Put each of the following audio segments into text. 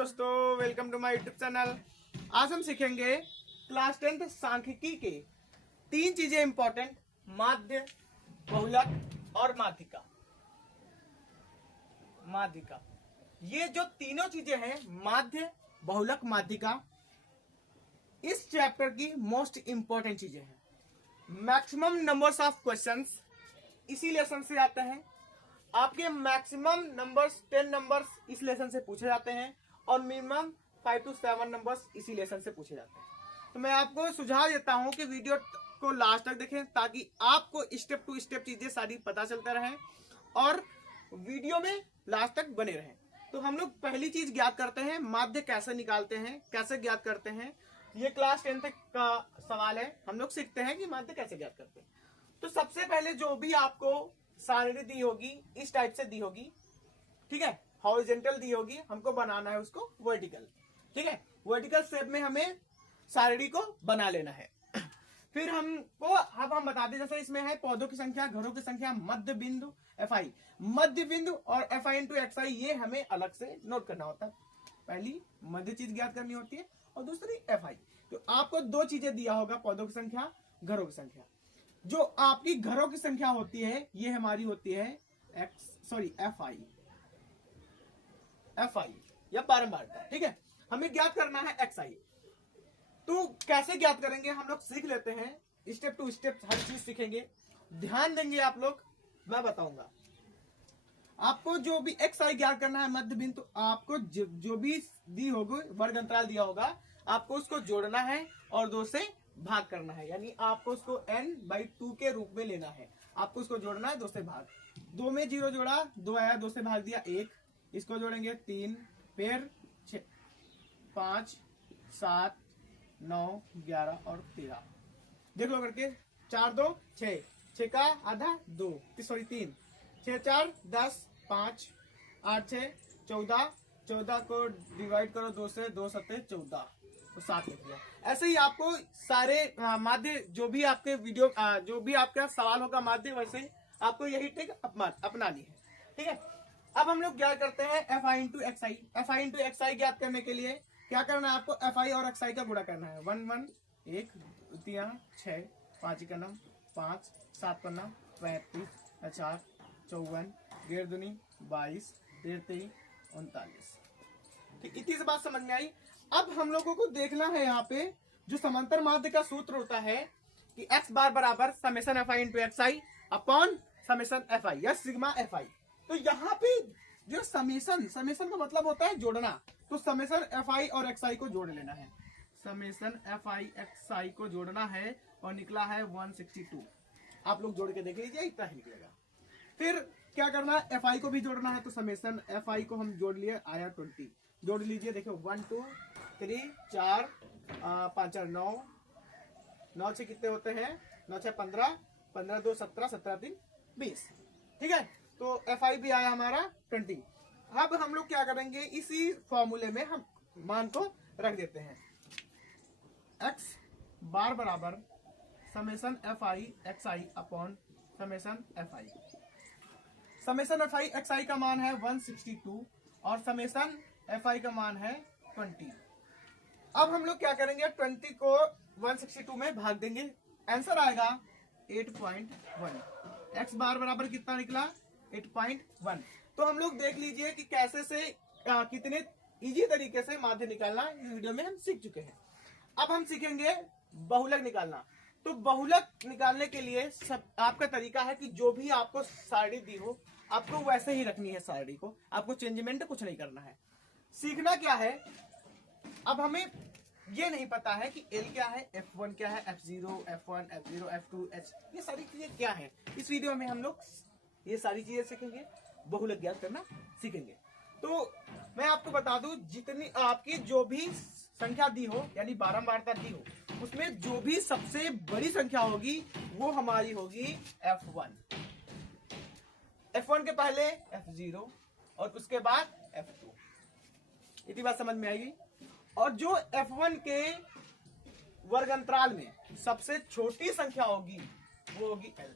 दोस्तों, welcome to my YouTube channel. आज हम सीखेंगे क्लास 10th सांख्यिकी के 3 चीजें इंपॉर्टेंट: माध्य, बहुलक और माध्यिका। ये जो तीनों चीजें हैं, माध्य, बहुलक, माध्यिका, इस चैप्टर की मोस्ट इंपॉर्टेंट चीजें हैं। मैक्सिमम नंबर्स ऑफ क्वेश्चंस इसी लेसन से आते हैं। आपके मैक्सिमम नंबर्स 10 नंबर्स इस लेसन से पूछे जाते हैं और मिनिमम 5 to 7 नंबर्स इसी लेसन से पूछे जाते हैं। तो मैं आपको सुझाव देता हूं कि वीडियो को लास्ट तक देखें ताकि आपको स्टेप टू स्टेप चीजें सारी पता चलता रहे और वीडियो में लास्ट तक बने रहें। तो हम लोग पहली चीज ज्ञात करते हैं, माध्य कैसे निकालते हैं, कैसे ज्ञात करते हैं। ये क्लास 10 तक का सवाल है। हम लोग सीखते हैं कि माध्य कैसे ज्ञात करते हैं। तो सबसे पहले जो भी आपको सारणी दी होगी इस टाइप से दी होगी, ठीक है, हॉरिजॉन्टल दी होगी, हमको बनाना है उसको वर्टिकल, ठीक है। वर्टिकल शेप में हमें सारणी को बना लेना है। फिर हमको अब हम बता दें, जैसे इसमें है पौधों की संख्या, घरों की संख्या, मध्य बिंदु FI, मध्य बिंदु और FI इंटू XI, ये हमें अलग से नोट करना होता है। पहली मध्य चीज ज्ञात करनी होती है और दूसरी FI। तो आपको दो चीजें दिया होगा, पौधों की संख्या, घरों की संख्या। जो आपकी घरों की संख्या होती है ये हमारी होती है FI या बारंबार का, ठीक है। हमें ज्ञात करना है XI। तो कैसे ज्ञात करेंगे हम लोग सीख लेते हैं, स्टेप टू स्टेप हर चीज सीखेंगे। ध्यान देंगे आप लोग, मैं बताऊंगा आपको। जो भी XI ज्ञात करना है मध्य बिंदु, आपको जो भी दी होगी, वर्ग अंतराल दिया होगा, आपको उसको जोड़ना है और 2 से भाग करना है। यानी आपको उसको n/2 के रूप में लेना है। आपको उसको जोड़ना है 2 से भाग। 2 में 0 जोड़ा, 2 आया, 2 से भाग दिया 1, इसको जोड़ेंगे 3, फिर 6, 5, 7, 9, 11 और 13। देख लो करके, 4 2 6, 6 का आधा 2, सॉरी 3, 6 4 10, 5 8 6 14, 14 को डिवाइड करो 2 से, 2 7 14, तो 7 लिख लिया। ऐसे ही आपको सारे माध्य, जो भी आपके वीडियो जो भी आपका सवाल होगा माध्य, वैसे आपको यही ट्रिक अपनानी है, ठीक है। अब हम लोग क्या करते हैं, FI into XI। FI into XI ज्ञात करने के लिए क्या करना है, आपको FI और XI का गुणा करना है। 1 1 1 3 6 5 का नाम 5 7 का नाम 35 4 54 1 दूनी 22 13 39। ठीक, इतनी सी बात समझ में आई। अब हम लोगों को देखना है यहाँ पे जो समांतर माध्य का सूत्र होता है कि x बार बराबर summation FI into XI upon summation FI या सिग्मा FI। तो यहाँ पे जो समेशन का मतलब होता है जोड़ना, तो समेशन FI और XI को जोड़ लेना है। समेशन FI XI को जोड़ना है और निकला है 162। आप लोग जोड़ के देख लीजिए, इतना ही निकलेगा। फिर क्या करना है, FI को भी जोड़ना है। तो समेशन FI को हम जोड़ लिए, आया 20। जोड़ लीजिए, देखो 1 2 3 4 5 4 9, 9 से कितने होते हैं, 9 6 15, 15 2 17, 17 3 20, ठीक है। तो FI भी आया हमारा 20। अब हम लोग क्या करेंगे, इसी फॉर्मूले में हम मान को रख देते हैं। x बार बराबर summation FI XI upon summation FI। Summation FI XI का मान है 162 और समेशन FI का मान है 20। अब हम लोग क्या करेंगे, 20 को 162 में भाग देंगे, आंसर आएगा 8.1। x बार बराबर कितना निकला, 8.1। तो हम लोग देख लीजिए कि कैसे से कितने इजी तरीके से माध्य निकालना इस वीडियो में हम सीख चुके हैं। अब हम सीखेंगे बहुलक निकालना। तो बहुलक निकालने के लिए सब आपका तरीका है कि जो भी आपको सारणी दी हो आपको वैसे ही रखनी है सारणी को, आपको चेंजमेंट कुछ नहीं करना है। सीखना क्या है, अब हमें ये नहीं पता है कि L क्या है, F1 क्या है, F0 F1 F0 F2 H, ये सारी चीजें क्या है। इस वीडियो में हम लोग ये सारी चीजें सीखेंगे, बहुलक ज्ञात करना सीखेंगे। तो मैं आपको बता दूं, जितनी आपकी जो भी संख्या दी हो, यानी बारंबारता दी हो, उसमें जो भी सबसे बड़ी संख्या होगी वो हमारी होगी F1। F1 के पहले F0 और उसके बाद F2। इतनी बात समझ में आएगी। और जो F1 के वर्ग अंतराल में सबसे छोटी संख्या होगी वो होगी L।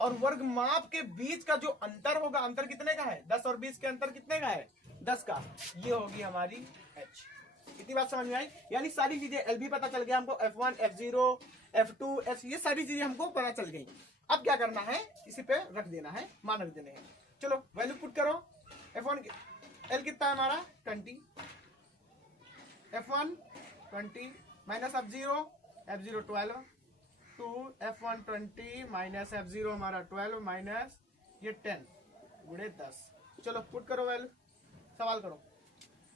और वर्ग माप के बीच का जो अंतर होगा, अंतर कितने का है, 10 और 20 के अंतर कितने का है, 10 का, ये होगी हमारी h। इतनी बात समझ में आई? यानी सारी चीजें एल भी पता चल गया हमको, F1 F0 F2 F, ये सारी चीजें हमको पता चल गई। अब क्या करना है, इसी पे रख देना है, मान रख देने हैं। चलो वैल्यू पुट करो। F1 L कितना है हमारा 20, F1 20 minus F0 12 to F1 20 minus F0 हमारा 12 माइनस ये 10 गुणे 10। चलो पुट करो वैल्यू, सवाल करो।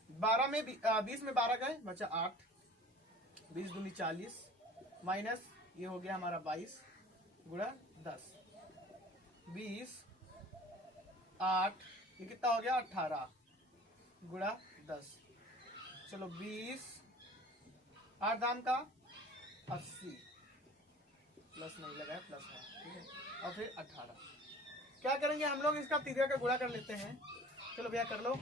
12 में 20 में 12 गए, बचा 8, 20 दूनी 40 माइनस ये हो गया हमारा 22 गुणा 10, 20 8 ये कितना हो गया 18 गुणा 10। चलो 20 8 दाम का 80 प्लस नहीं लगा है, प्लस है, ठीक है। और फिर 18 क्या करेंगे हम लोग, इसका तीसरा का गुणा कर लेते हैं। चलो भैया कर लो,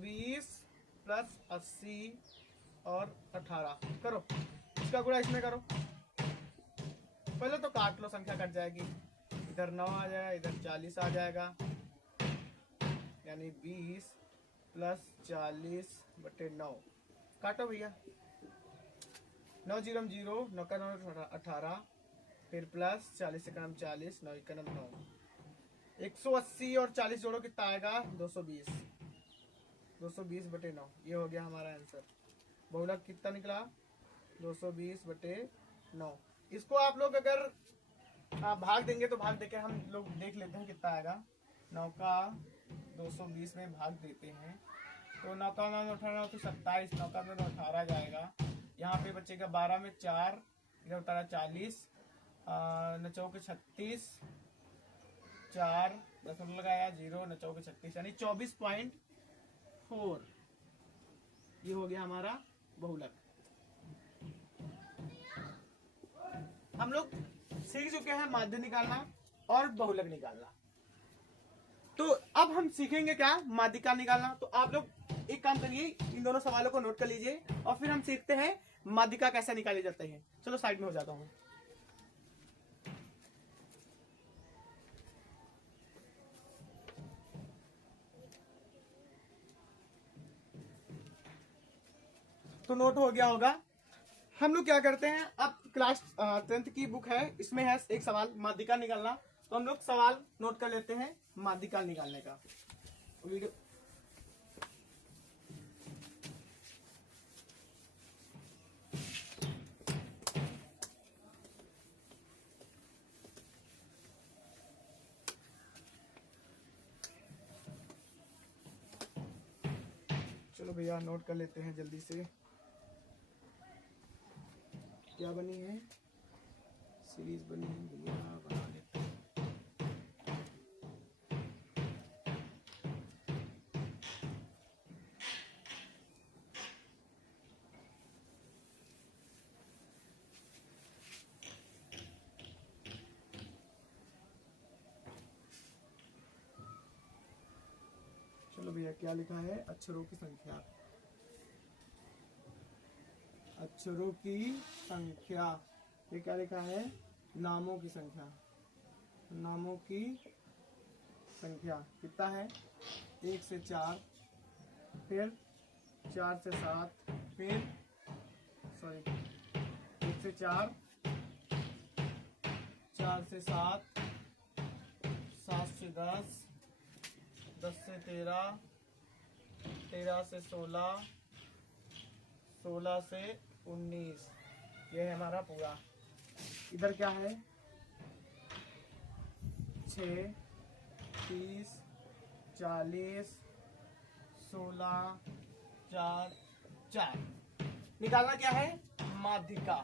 20 प्लस 80 और 18 करो, इसका गुणा इसमें करो। पहले तो काट लो, संख्या कट जाएगी, इधर 9 आ जाएगा, इधर 40 आ जाएगा, यानी 20 प्लस 40 बटे 9। काटो भैया, 9 0 0 9 का 9 18, फिर प्लस 40 से कम 40, 9 का 9 180 और 40 जोड़ो कितना आएगा 220, 220 बटे 9, ये हो गया हमारा आंसर। बहुलक कितना निकला 220 बटे 9। इसको आप लोग अगर भाग देंगे तो भाग देके हम लोग देख लेते हैं कितना आएगा। 9 का 220 में भाग देते हैं तो 9 का 9 18 तो 27, 9 का 9 18 जाएगा। यहाँ पे बचेगा 12 में 4, इधर उतारा 40, 9 चौके 36, 4 दशमलव लगाया 0, 9 चौके 36 यानी 24.4, ये हो गया हमारा बहुलक। हम लोग सीख चुके हैं माध्य निकालना और बहुलक निकालना। तो अब हम सीखेंगे क्या, माध्यिका निकालना। तो आप लोग एक काम करिए, इन दोनों सवालों को नोट कर लीजिए और फिर हम सीखते हैं माध्यिका कैसे निकाली जाती है। चलो साइड में हो जाता हूँ। तो नोट हो गया होगा। हम लोग क्या करते हैं, अब क्लास 10th की बुक है, इसमें है एक सवाल माध्यिका निकालना। तो हम लोग सवाल नोट कर लेते हैं माध्यिका निकालने का। वीडियो चलो भैया नोट कर लेते हैं जल्दी से। क्या बनी है, सीरीज बनी है भैया, बना लेते हैं। चलो भैया क्या लिखा है, अक्षरों की संख्या, अक्षरों की संख्या। ये क्या लिखा है, नामों की संख्या, नामों की संख्या कितना है 1 से 4, फिर 4 से 7, फिर 1 से 4, 4 से 7, 7 से 10, 10 से 13, 13 से 16, 16 से 19, ये है हमारा पूरा। इधर क्या है 6, 30, 40, 16, 4, 4। निकालना क्या है, माध्यिका।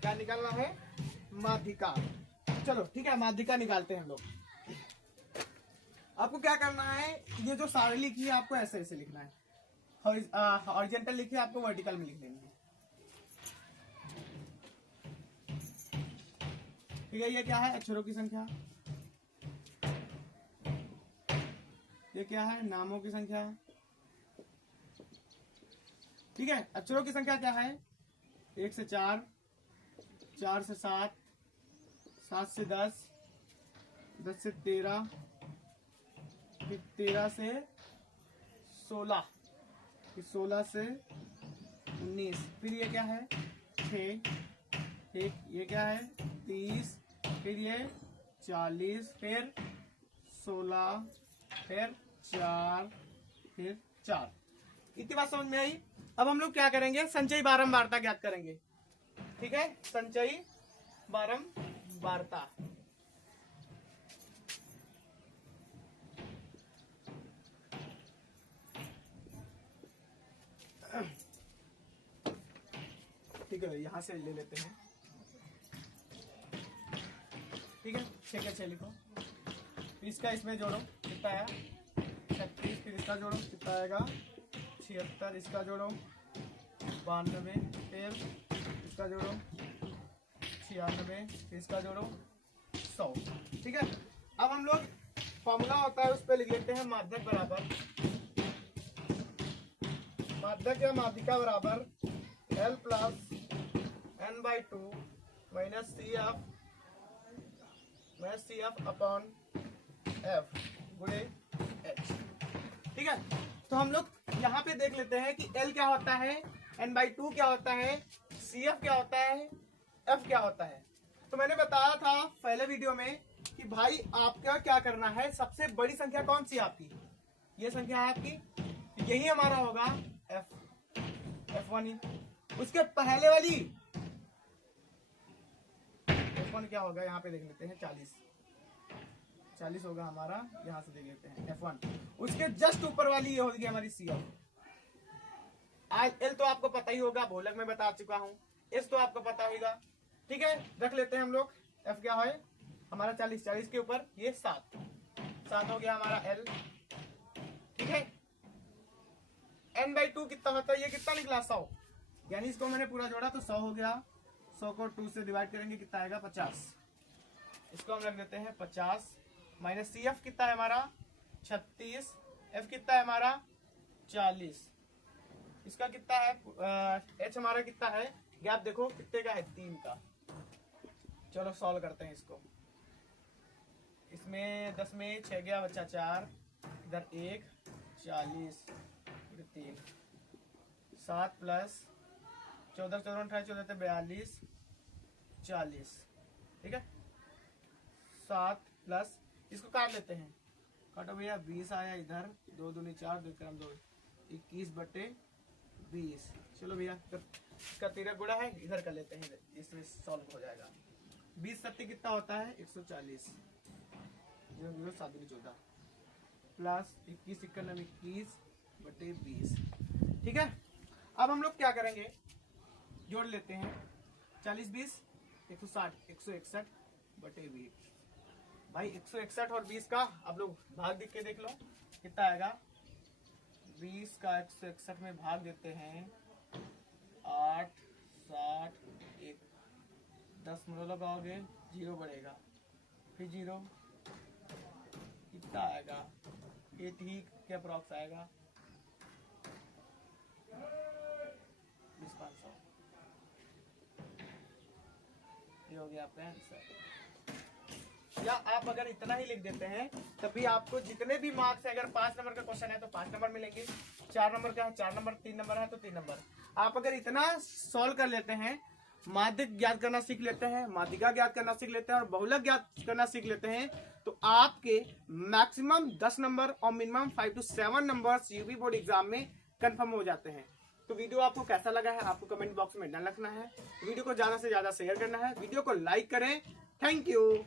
क्या निकालना है, माध्यिका। चलो ठीक है, माध्यिका निकालते हैं हम लोग। आपको क्या करना है, ये जो सारणी लिखी है आपको ऐसे ऐसे लिखना है। हॉरिजॉन्टल लिखिए, आपको वर्टिकल में लिख लेनी है। ठीक है, ये क्या है, अक्षरों की संख्या। ये क्या है, नामों की संख्या। ठीक है, अक्षरों की संख्या क्या है 1 से 4, 4 से 7, 7 से 10, 10 से 13, फिर 13 से 16, फिर 16 से 19, फिर ये क्या है 6, ठीक ये क्या है 30, फिर ये 40, फिर 16, फिर 4, फिर 4। इतनी बात समझ में आई। अब हम लोग क्या करेंगे, संचयी बारंबारता ज्ञात करेंगे। ठीक है, संचयी बारंबारता। ठीक है, यहां से ले लेते हैं। ठीक है, 6 के 6 लिखो, फिर इसका इसमें जोड़ो, कितना आया 36, फिर इसका जोड़ो कितना आएगा 76, इसका जोड़ो 92, फिर इसका जोड़ो 96, फिर इसका जोड़ो 100। ठीक है, अब हम लोग फॉर्मूला होता है उस पर लिख लेते हैं, माध्यक बराबर, माध्यक या माध्यिका बराबर L plus n/2 minus CF upon F गुणे H। ठीक है, तो हम लोग यहाँ पे देख लेते हैं कि L क्या होता है, n/2 क्या होता है, CF क्या होता है, F क्या होता है। तो मैंने बताया था पहले वीडियो में कि भाई आपका क्या करना है, सबसे बड़ी संख्या कौन सी है आपकी, ये संख्या है आपकी, यही हमारा होगा F1। उसके पहले वाली F1 क्या होगा, यहाँ पे देख लेते हैं 40 होगा हमारा, यहाँ से देख लेते हैं F1। उसके जस्ट ऊपर वाली ये होगी हमारी CF। L तो आपको पता ही होगा, भोलक में बता चुका हूँ, S तो आपको पता होगा। ठीक है, रख लेते हैं हम लोग, F क्या है हमारा 40 के ऊपर ये 7 हो गया हमारा L। ठीक है, n/2 कितना होता है, ये कितना निकला 100, यानी इसको मैंने पूरा जोड़ा तो 100 हो गया। 100 को 2 से डिवाइड करेंगे कितना आएगा 50, इसको हम रख देते हैं 50, माइनस CF कितना है हमारा 36, F कितना है हमारा 40, इसका कितना है H हमारा कितना है, गैप देखो कितने का है 3 का। चलो सॉल्व करते हैं इसको, इसमें 10 में 6 गया बच्चा 4, इधर 1 40, इधर 3, 7 प्लस 14 14 14 42 40। ठीक है, 7 प्लस इसको काट लेते हैं, काटो भैया 20 आया इधर, 2 दूनी 4, 2 क्रम 2, 21/20। चलो भैया इसका 13 गुणा है, इधर कर लेते हैं, इसमें सॉल्व हो जाएगा। 20 सत्ती कितना होता है 140, 7 14 प्लस 21 91 21/20। ठीक है, अब हम लोग क्या करेंगे, जोड़ लेते हैं 40 20 160 161/20। भाई 161 और 20 का आप लोग भाग देख के देख लो कितना आएगा। 20 का 161 में भाग देते हैं 8 60 1, 10 मिनट लगाओगे 0 बढ़ेगा, फिर 0 कितना आएगा, ये ठीक क्या अप्रॉक्स आएगा 500। ये हो गया आपका आंसर। या आप अगर इतना ही लिख देते हैं तब भी आपको जितने भी मार्क्स है, अगर 5 नंबर का क्वेश्चन है तो 5 नंबर मिलेंगे, 4 नंबर का है 4 नंबर, 3 नंबर है तो 3 नंबर। आप अगर इतना सॉल्व कर लेते हैं, माध्यक ज्ञात करना सीख लेते हैं, माध्यिका ज्ञात करना सीख लेते हैं और बहुलक ज्ञात करना सीख लेते हैं, तो आपके मैक्सिमम 10 नंबर और minimum 5 to 7 number UP board exam में कंफर्म हो जाते हैं। तो वीडियो आपको कैसा लगा है आपको कमेंट बॉक्स में डाल रखना है, वीडियो को ज्यादा से ज्यादा शेयर करना है, वीडियो को लाइक करें। Thank you.